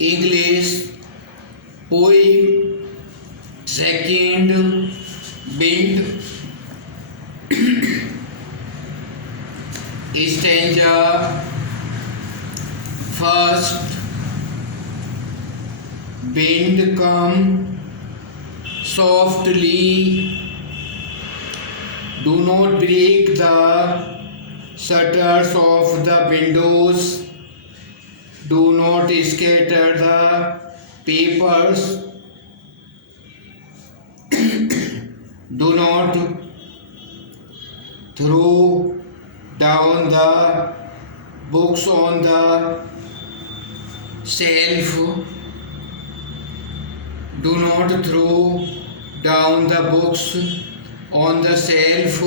English poem, second bind, stanza, first bind come softly, do not break the shutters of the windows, do not scatter the papers, do not throw down the books on the shelf, do not throw down the books on the shelf.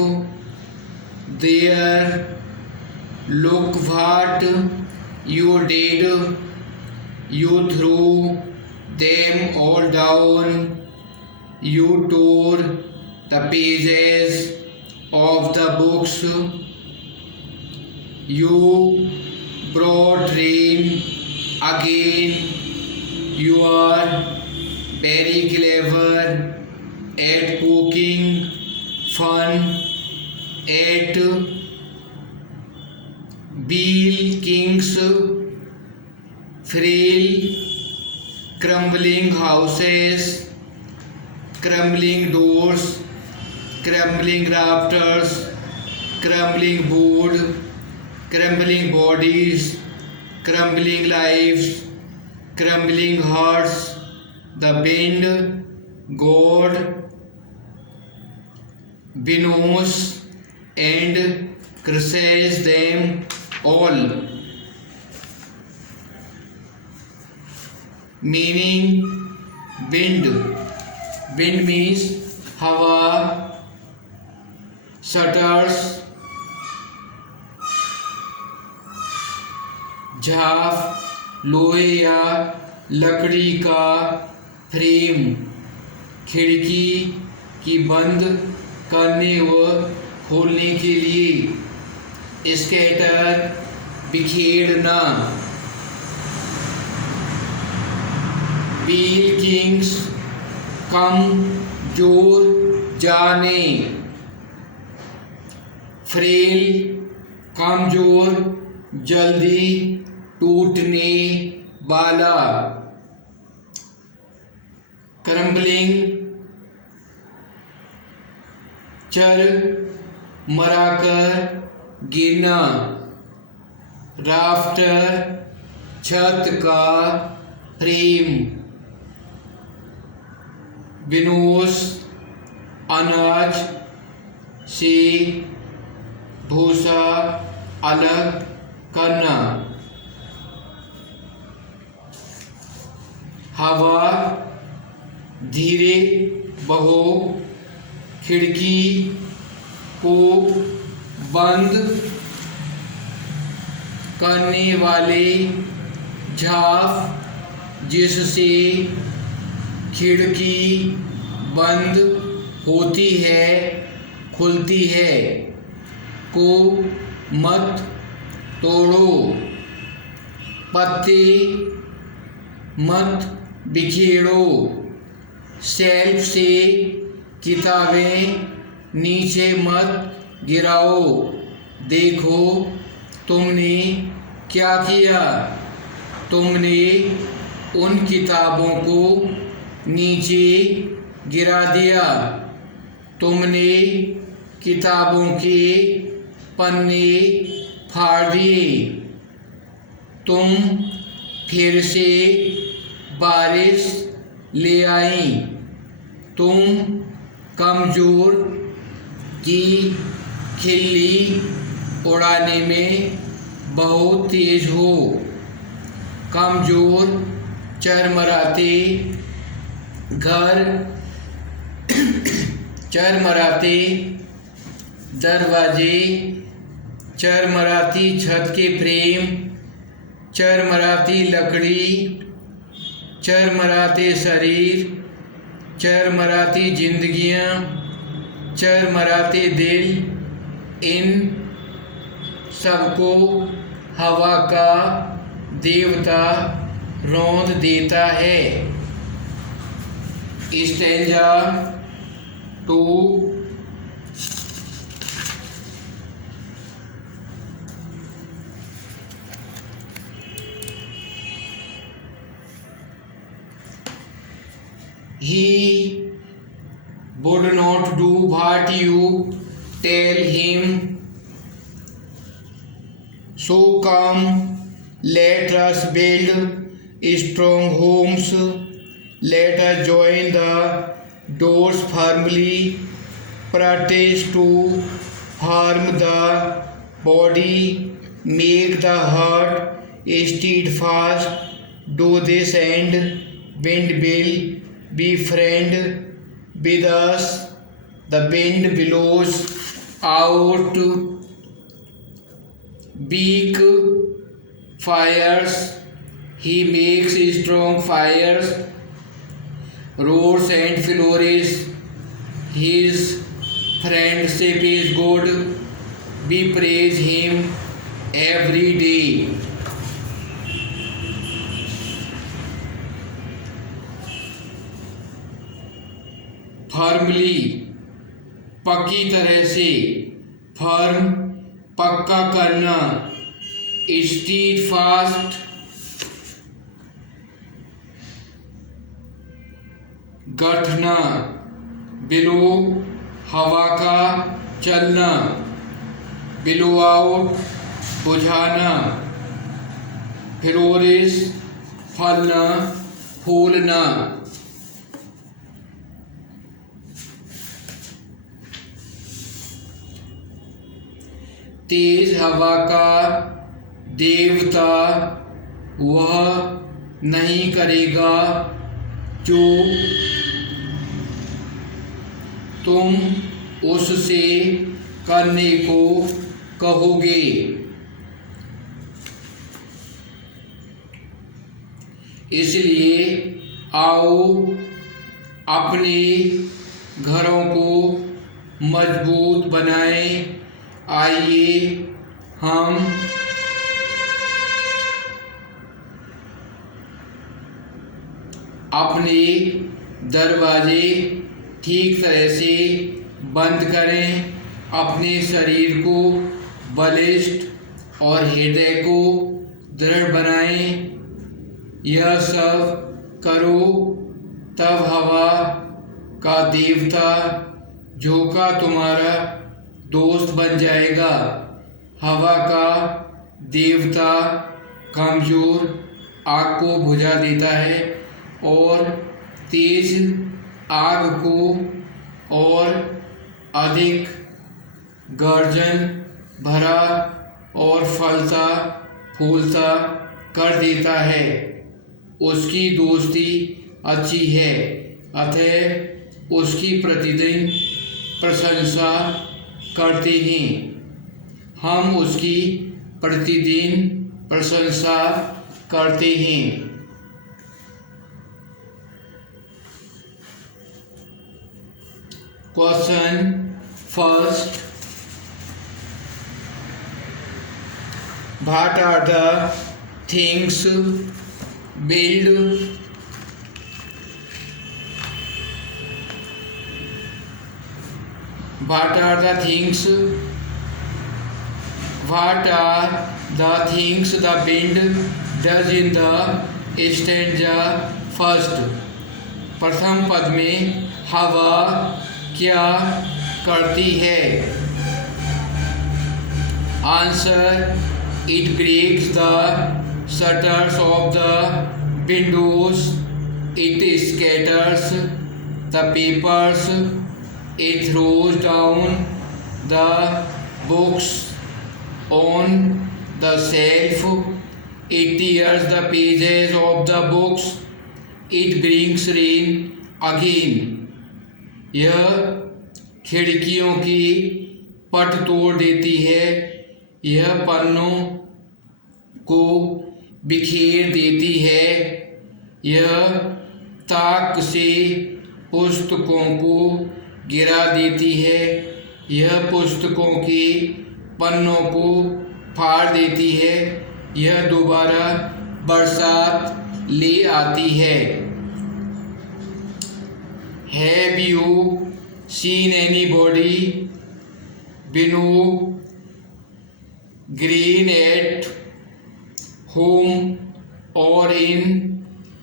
There, look what you did. You threw them all down. You tore the pages of the books. You brought rain again. You are very clever at poking fun at Bill King's frail, crumbling houses, crumbling doors, crumbling rafters, crumbling board, crumbling bodies, crumbling lives, crumbling hearts. The wind God winnows and crushes them all. Meaning wind. Wind means हवा, shutters, झाफ, लोहे या लकड़ी का frame, खिड़की की बंद करने व खोलने के लिए, स्कैटर, बिखेरना, बिल किंग्स, कम जोर जाने, फ्रेल, कमजोर, जल्दी टूटने वाला, क्रम्बलिंग, चर मराकर गिरना, राफ्टर, छत का फ्रेम, विनोस, अनाज से भूसा अलग करना, हवा धीरे बहो, खिड़की को बंद करने वाले झाफ जिससे खिड़की बंद होती है खुलती है, को मत तोड़ो, पत्ते मत बिखेरो, शेल्फ से किताबें नीचे मत गिराओ, देखो तुमने क्या किया, तुमने उन किताबों को नीचे गिरा दिया, तुमने किताबों के पन्ने फाड़ दिए, तुम फिर से बारिश ले आई, तुम कमजोर की खिल्ली उड़ाने में बहुत तेज हो, कमजोर चरमराते घर, चरमराते दरवाजे, चरमराती छत के फ्रेम, चरमराती लकड़ी, चरमराते शरीर, चरमराती जिंदगियां, चरमराते दिल, इन सबको हवा का देवता रौंद देता है। Stanza 2। He would not do what you tell him. So come, let us build strong homes. Let us join the doors firmly. Practice to harm the body, make the heart steadfast. Do this and wind will be friend with us. The wind blows out big fires. He makes strong fires. Roars and flourishes. His friendship is good. We praise him every day. Firmly, पक्की तरह से। Firm, पक्का करना। स्टीडफास्ट, गठना। Below, हवा का चलना। Below out, बुझाना। Flourish, फलना, फूलना। तेज हवा का देवता वह नहीं करेगा जो तुम उससे करने को कहोगे। इसलिए आओ अपने घरों को मजबूत बनाएं। आइए हम अपने दरवाजे ठीक तरह से बंद करें। अपने शरीर को बलिष्ठ और हृदय को दृढ़ बनाएं। यह सब करो, तब हवा का देवता झोंका तुम्हारा दोस्त बन जाएगा। हवा का देवता कमजोर आग को बुझा देता है और तेज आग को और अधिक गर्जन भरा और फलता फूलता कर देता है। उसकी दोस्ती अच्छी है, अतः उसकी प्रतिदिन प्रशंसा करते हैं। हम उसकी प्रतिदिन प्रशंसा करते हैं। Question first, what are the things built What are the things the wind does in the stanza first? प्रथम पद में हवा क्या करती है? Answer, it breaks the shutters of the windows, it scatters the papers, it throws down the books on the shelf, it tears the pages of the books, it brings rain again. यह खिड़कियों की पट तोड़ देती है, यह पन्नों को बिखेर देती है, यह ताक से पुस्तकों को गिरा देती है, यह पुस्तकों के पन्नों को फाड़ देती है, यह दोबारा बरसात ले आती है। Have you seen anybody winnow grain at home or in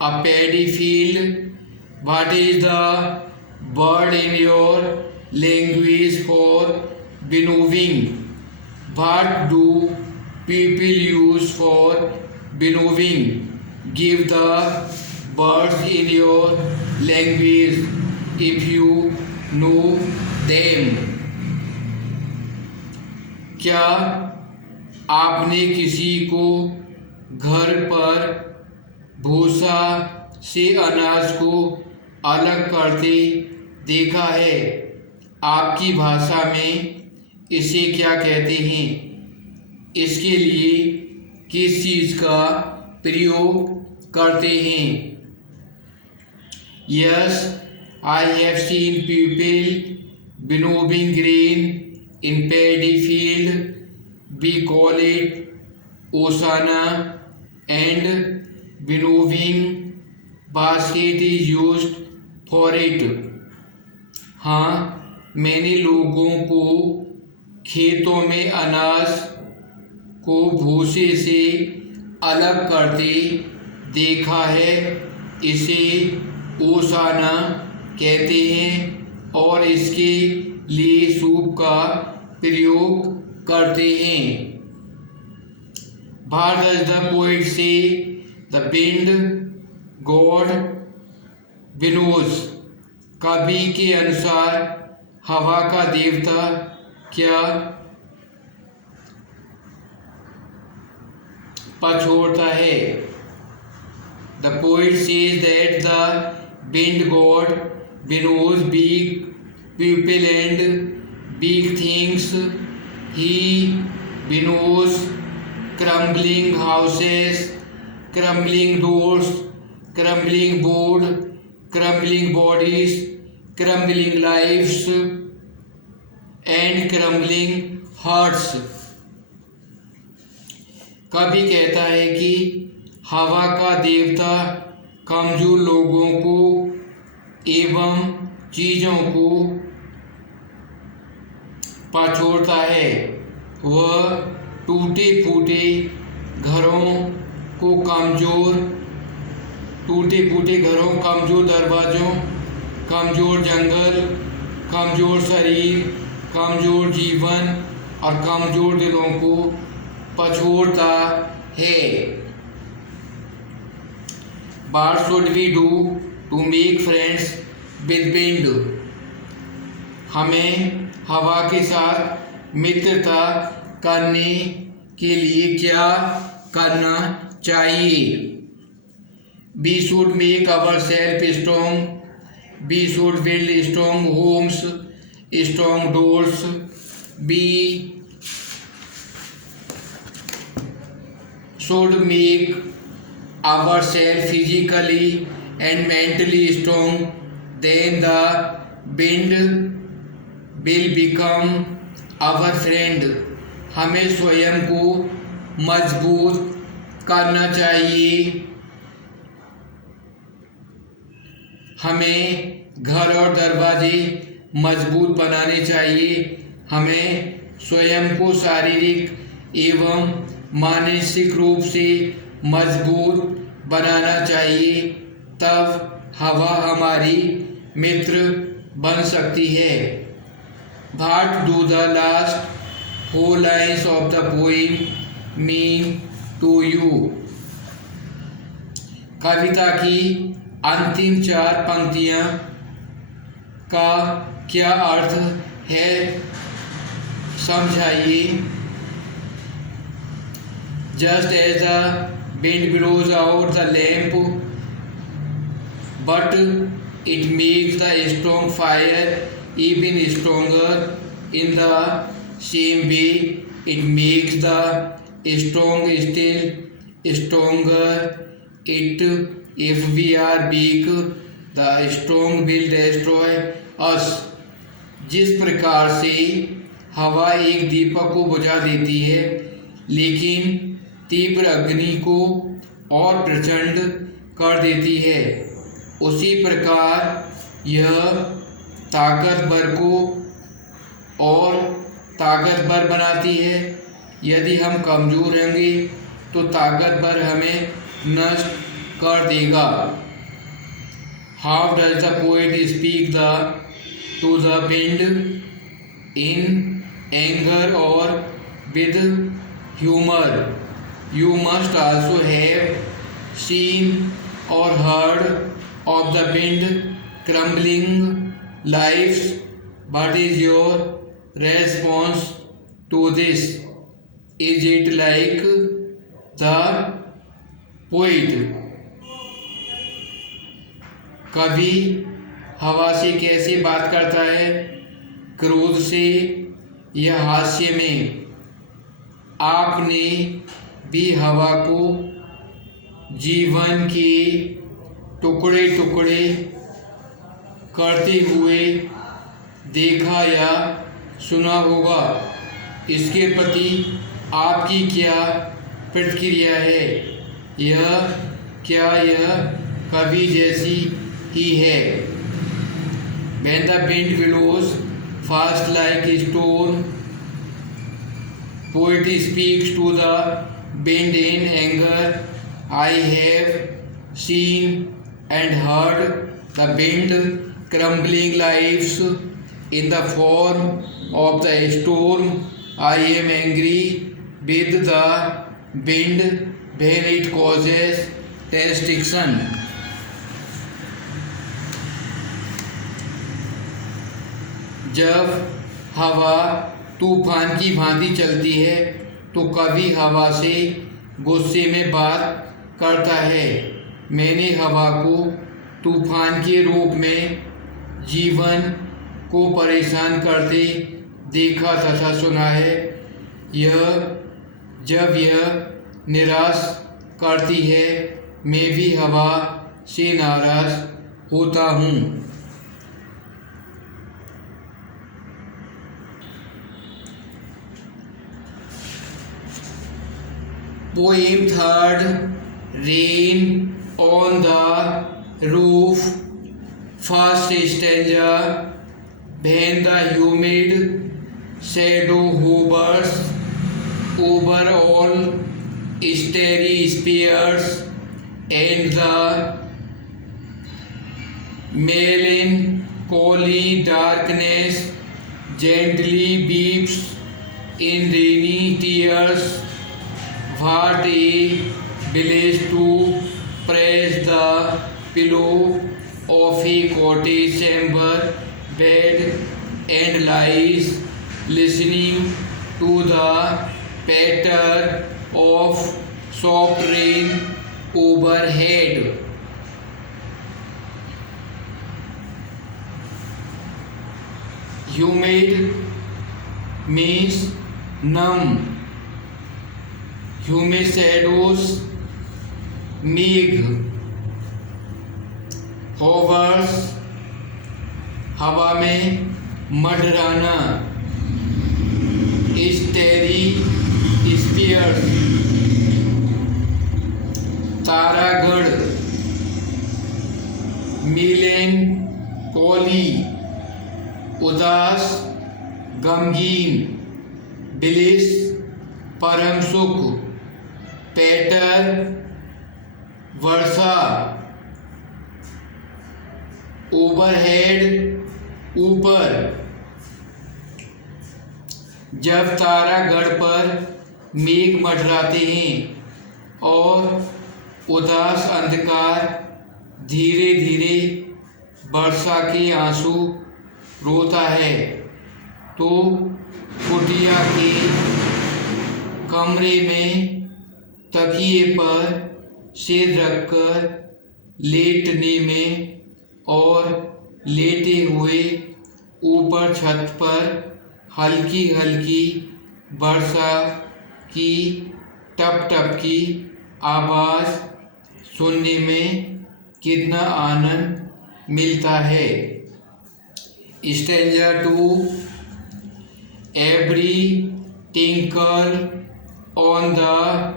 a paddy field? What is the word in your language for winnowing? What do people use for winnowing? Give the words in your language if you know them. क्या आपने किसी को घर पर भूसा से अनाज को अलग करते देखा है? आपकी भाषा में इसे क्या कहते हैं? इसके लिए किस चीज़ का प्रयोग करते हैं? Yes, I have seen people winnowing grain in paddy field. We call it ओसाना and winnowing basket is used for it. हाँ, मैंने लोगों को खेतों में अनाज को भूसे से अलग करते देखा है. इसे ओसाना कहते हैं और इसके लिए सूप का प्रयोग करते हैं. What does the poet say? The wind god winnows. कवि के अनुसार हवा का देवता क्या पछोड़ता है? The poet says that the wind god winnows big people and big things. He winnows crumbling houses, crumbling doors, crumbling board, crumbling bodies, crumbling lives and crumbling hearts. कवि कहता है कि हवा का देवता कमजोर लोगों को एवं चीज़ों को पछोड़ता है. वह टूटे फूटे घरों, कमजोर दरवाज़ों, कमजोर जंगल, कमजोर शरीर, कमजोर जीवन और कमजोर दिलों को पछोड़ता है. What should we do to make friends with wind? हमें हवा के साथ मित्रता करने के लिए क्या करना चाहिए? We should make ourselves strong. We should build strong homes, strong doors. We should make ourselves physically and mentally strong. Then the wind will become our friend. हमें स्वयं को मजबूत करना चाहिए. हमें घर और दरवाजे मजबूत बनाने चाहिए. हमें स्वयं को शारीरिक एवं मानसिक रूप से मजबूत बनाना चाहिए. तब हवा हमारी मित्र बन सकती है. What do the last 4 lines of the poem mean to you? कविता की अंतिम 4 पंक्तियां का क्या अर्थ है, समझाइए. Just as the wind blows out the lamp, but it makes the strong fire even stronger. In the same way, it makes the strong still stronger. If we are weak, the strong will destroy us. जिस प्रकार से हवा एक दीपक को बुझा देती है, लेकिन तीव्र अग्नि को और प्रचंड कर देती है, उसी प्रकार यह ताकतवर को और ताकतवर बनाती है। यदि हम कमज़ोर होंगे तो ताकतवर हमें नष्ट कर देगा। How does the poet speak to the wind? In anger or with humour. You must also have seen or heard of the wind crumbling lives. What is your response to this? Is it like the poet? कवि हवा से कैसे बात करता है? क्रोध से या हास्य में? आपने भी हवा को जीवन के टुकड़े टुकड़े करते हुए देखा या सुना होगा। इसके प्रति आपकी क्या प्रतिक्रिया है? यह कवि जैसी ही है? When the wind blows fast like a stone, poet speaks to the wind in anger. I have seen and heard the wind crumbling lives in the form of the storm. I am angry with the wind when it causes destruction. जब हवा तूफान की भांति चलती है तो कवि हवा से गुस्से में बात करता है। मैंने हवा को तूफान के रूप में जीवन को परेशान करते देखा तथा सुना है। जब यह निराश करती है, मैं भी हवा से नाराज होता हूँ। Poem 3rd. Rain on the roof. First stanza. When the humid shadow hovers over all starry spheres and the melancholy darkness gently weeps in rainy tears. What a bliss to press the pillow of a cottage chamber bed and lies listening to the patter of soft rain overhead. Humid means numb. Humid shadows, मेघ, hovers, हवा में मंडराना, starry spheres, तारागण, melancholy, उदास, गमगीन, bliss, परम सुख, पैटर, वर्षा, overhead, ऊपर। जब तारागढ़ पर मेघ मंडराते हैं और उदास अंधकार धीरे धीरे वर्षा के आंसू रोता है, तो कुटिया के कमरे में तकिए पर सिर रखकर लेटने में और लेटे हुए ऊपर छत पर हल्की हल्की वर्षा की टप टप की आवाज़ सुनने में कितना आनंद मिलता है। Stanza 2. Every tinkle on the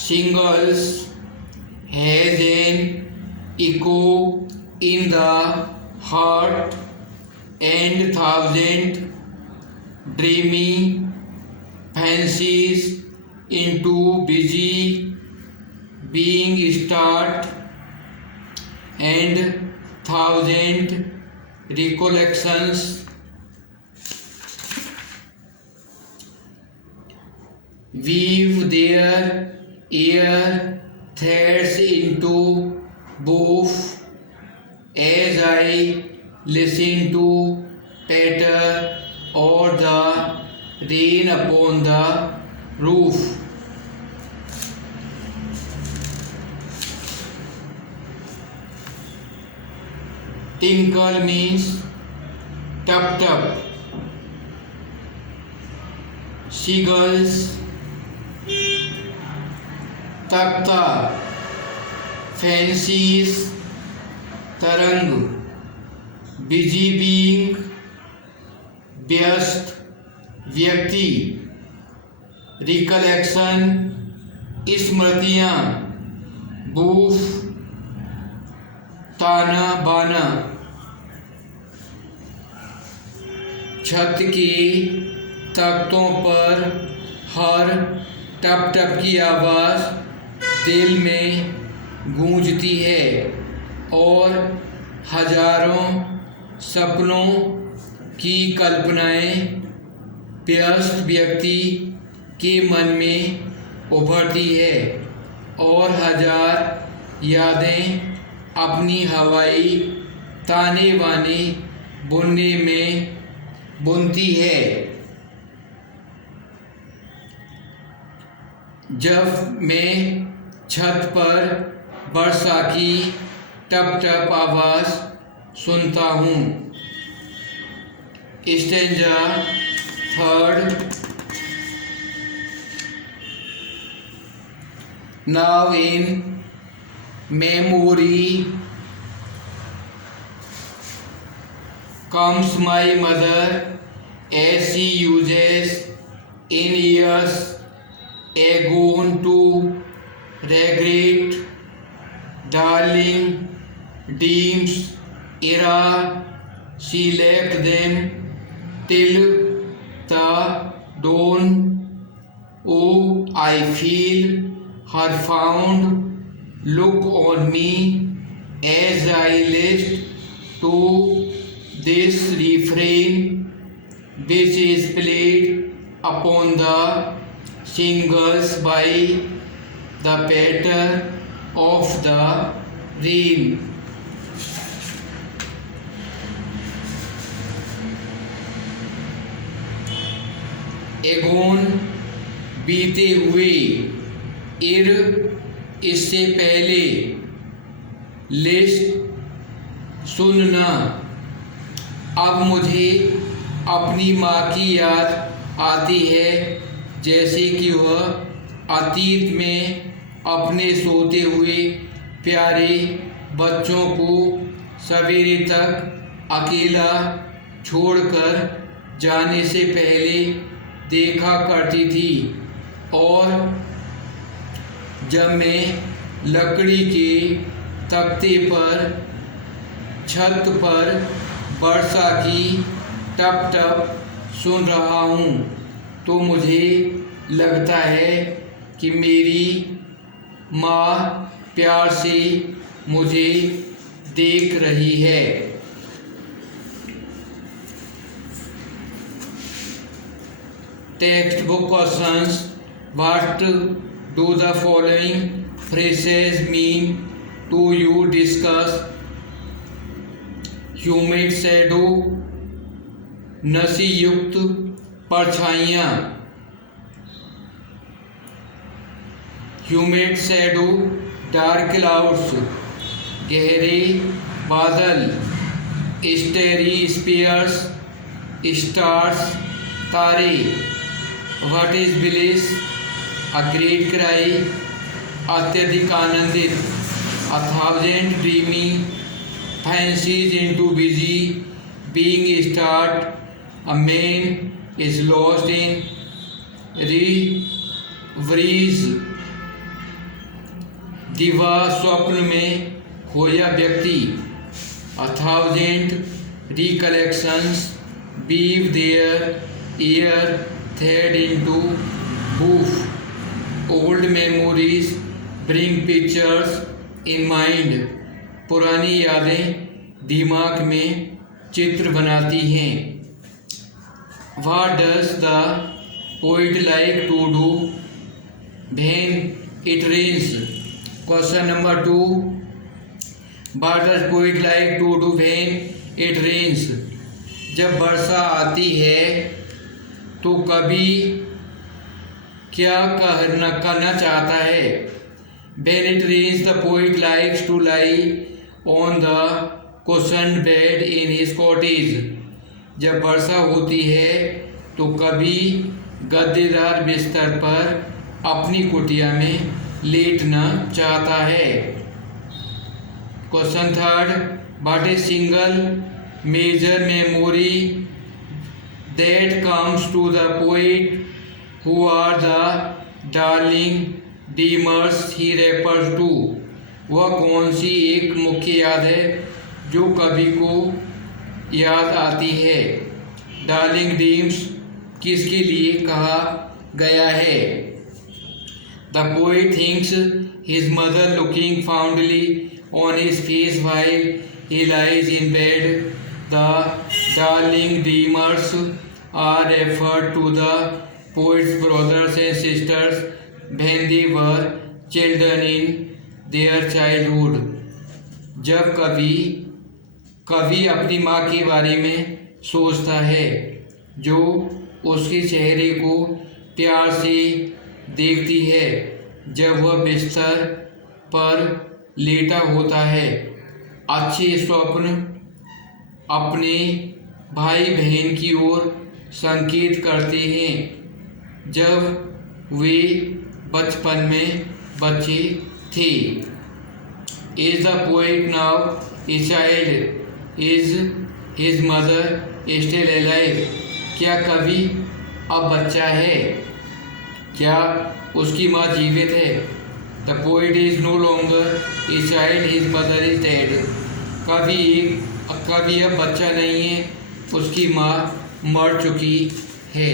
shingles has an echo in the heart, and thousand dreamy fancies into busy being start, and thousand recollections weave their ear threads into both as I listen to patter or the rain upon the roof. Tinkle means tup tup. Seagulls, takta, fancies, तरंग, busy being, व्यस्त व्यक्ति, recollection, स्मृतियाँ, बूफ, ताना बाना। छत के तख्तों पर हर टप टप की आवाज़ दिल में गूंजती है और हजारों सपनों की कल्पनाएं व्यस्त व्यक्ति के मन में उभरती है और हजार यादें अपनी हवाई ताने बाने बुनने में बुनती है। जब मैं छत पर वर्षा की टप टप आवाज़ सुनता हूँ। Stanza third. Now in memory comes my mother as she uses in years agone to regret darling dreams era. She left them till the dawn. Oh, I feel her fond look on me as I listen to this refrain, which is played upon the shingles by the patter of the rain. Aegon बीते हुए, इर इससे पहले, list सुनना। अब मुझे अपनी माँ की याद आती है जैसे कि वह अतीत में अपने सोते हुए प्यारे बच्चों को सवेरे तक अकेला छोड़कर जाने से पहले देखा करती थी। और जब मैं लकड़ी के तख्ते पर छत पर वर्षा की टप टप सुन रहा हूँ तो मुझे लगता है कि मेरी माँ प्यार से मुझे देख रही है। Textbook questions. What do the following phrases mean to you? Discuss। Humid shadow, नशी युक्त परछाइयाँ। ह्यूमिड शैडो, डार्क क्लाउड्स, गहरे बादल। स्टेरी स्पीयर्स, स्टार्स, तारे। What is bliss? A great cry, अत्यधिक आनंदित। A thousand dreamy fancies into busy being start. A man is lost in reveries. दिवा स्वप्न में खोया व्यक्ति। 1000 recollections weave their ear thread into hoof. Old memories bring pictures in mind. पुरानी यादें दिमाग में चित्र बनाती हैं। What does the poet like to do when it rains? Question number 2. What does poet like to do when it rains? जब वर्षा आती है तो कवि क्या करना चाहता है? When it rains, the poet likes to lie on the cushioned bed in his cottage. जब वर्षा होती है तो कवि गद्देदार बिस्तर पर अपनी कुटिया में लेटना चाहता है। Question 3. What is single major memory that comes to the poet? Who are the darling dreamers he refers to? वह कौन सी एक मुख्य याद है जो कवि को याद आती है? डार्लिंग ड्रीम्स किसके लिए कहा गया है? The poet thinks his mother looking fondly on his face while he lies in bed. The darling dreamers are referred to the poet's brothers and sisters when they were children in their childhood. जब कवि अपनी माँ के बारे में सोचता है जो उसके चेहरे को प्यार से देखती है जब वह बिस्तर पर लेटा होता है। अच्छे स्वप्न अपने भाई बहन की ओर संकेत करते हैं जब वे बचपन में बच्चे थे। Is the poet now a child? Is his mother still alive? क्या कवि अब बच्चा है? क्या उसकी माँ जीवित है? The poet is no longer a child, his mother is dead. कवि अब बच्चा नहीं है, उसकी माँ मर चुकी है।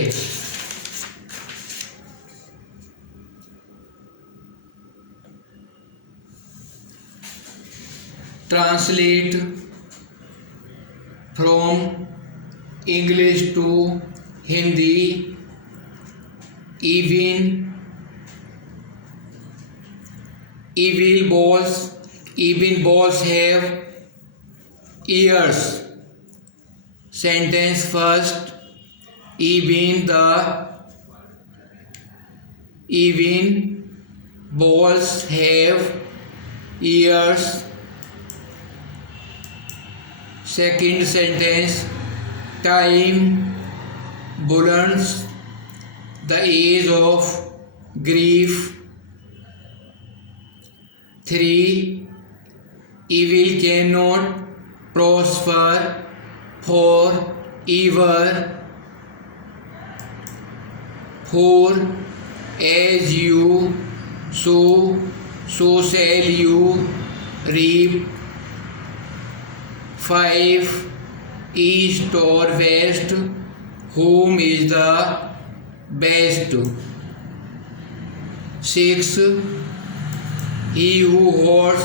Translate from English to Hindi. Even balls have ears. Sentence first. Even balls have ears. Second sentence. Time blunts the age of grief. 3. Evil cannot prosper forever. 4. As you sow, so shall you reap. 5. East or west, whom is the best. 6. He who hoards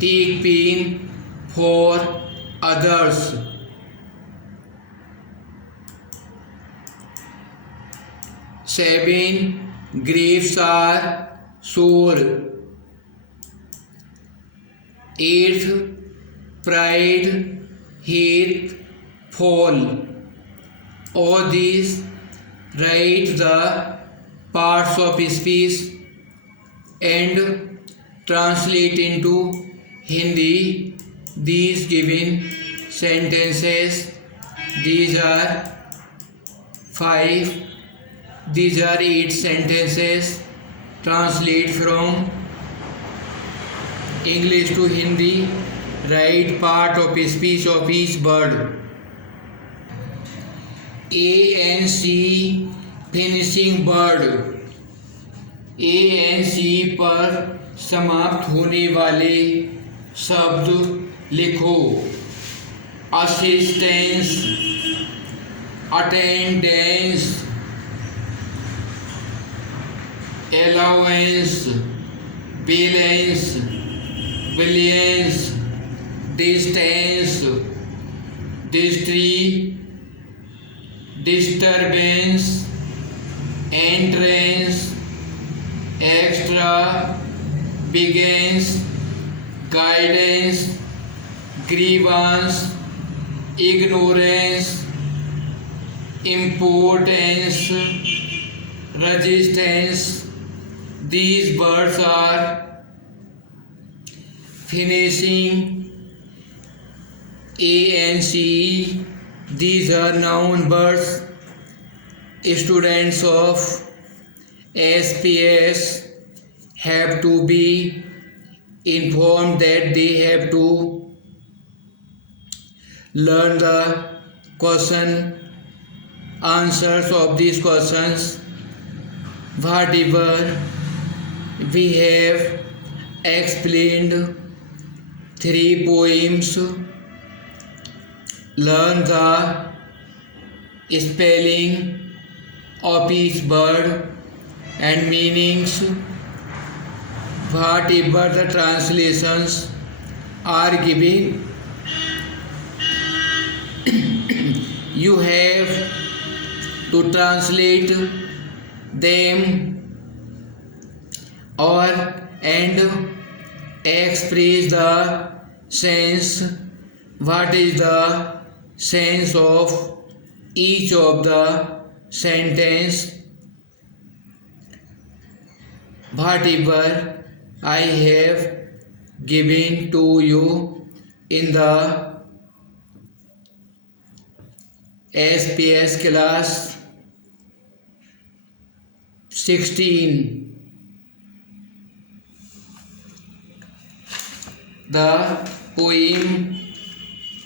take pain for others. 7. Graves are sore. 8. Pride hath fall. All these write the parts of speech and translate into Hindi these given sentences. These are 8 sentences. Translate from English to Hindi. Write part of speech of each bird. ANC finishing bird. ANC पर समाप्त होने वाले शब्द लिखो। Assistance, attendance, allowance, balance, brilliance, distance, डिस्ट्री, disturbance, entrance, extra, बिगेंस, guidance, grievance, ignorance, importance, resistance. These words are finishing, ance. These are noun words. Students of SPS have to be informed that they have to learn the question answers of these questions. Whatever we have explained 3 poems, learn the spelling of each word and meanings. Whatever the translations are giving, you have to translate them and express the sense. What is the sense of each of the sentence? Whatever I have given to you in the SPS class 16. The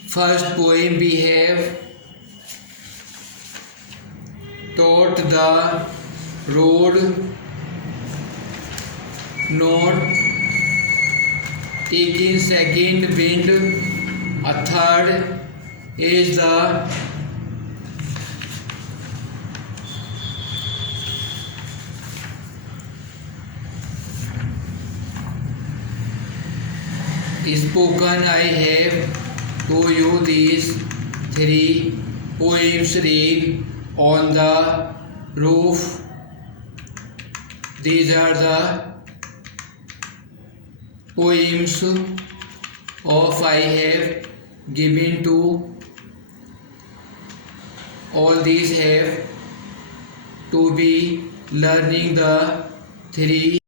first poem we have taught the road, not taking second wind. A third is the spoken. I have to you these 3 poems. Rain on the roof. These are the poems of I have given to all. These have to be learning the 3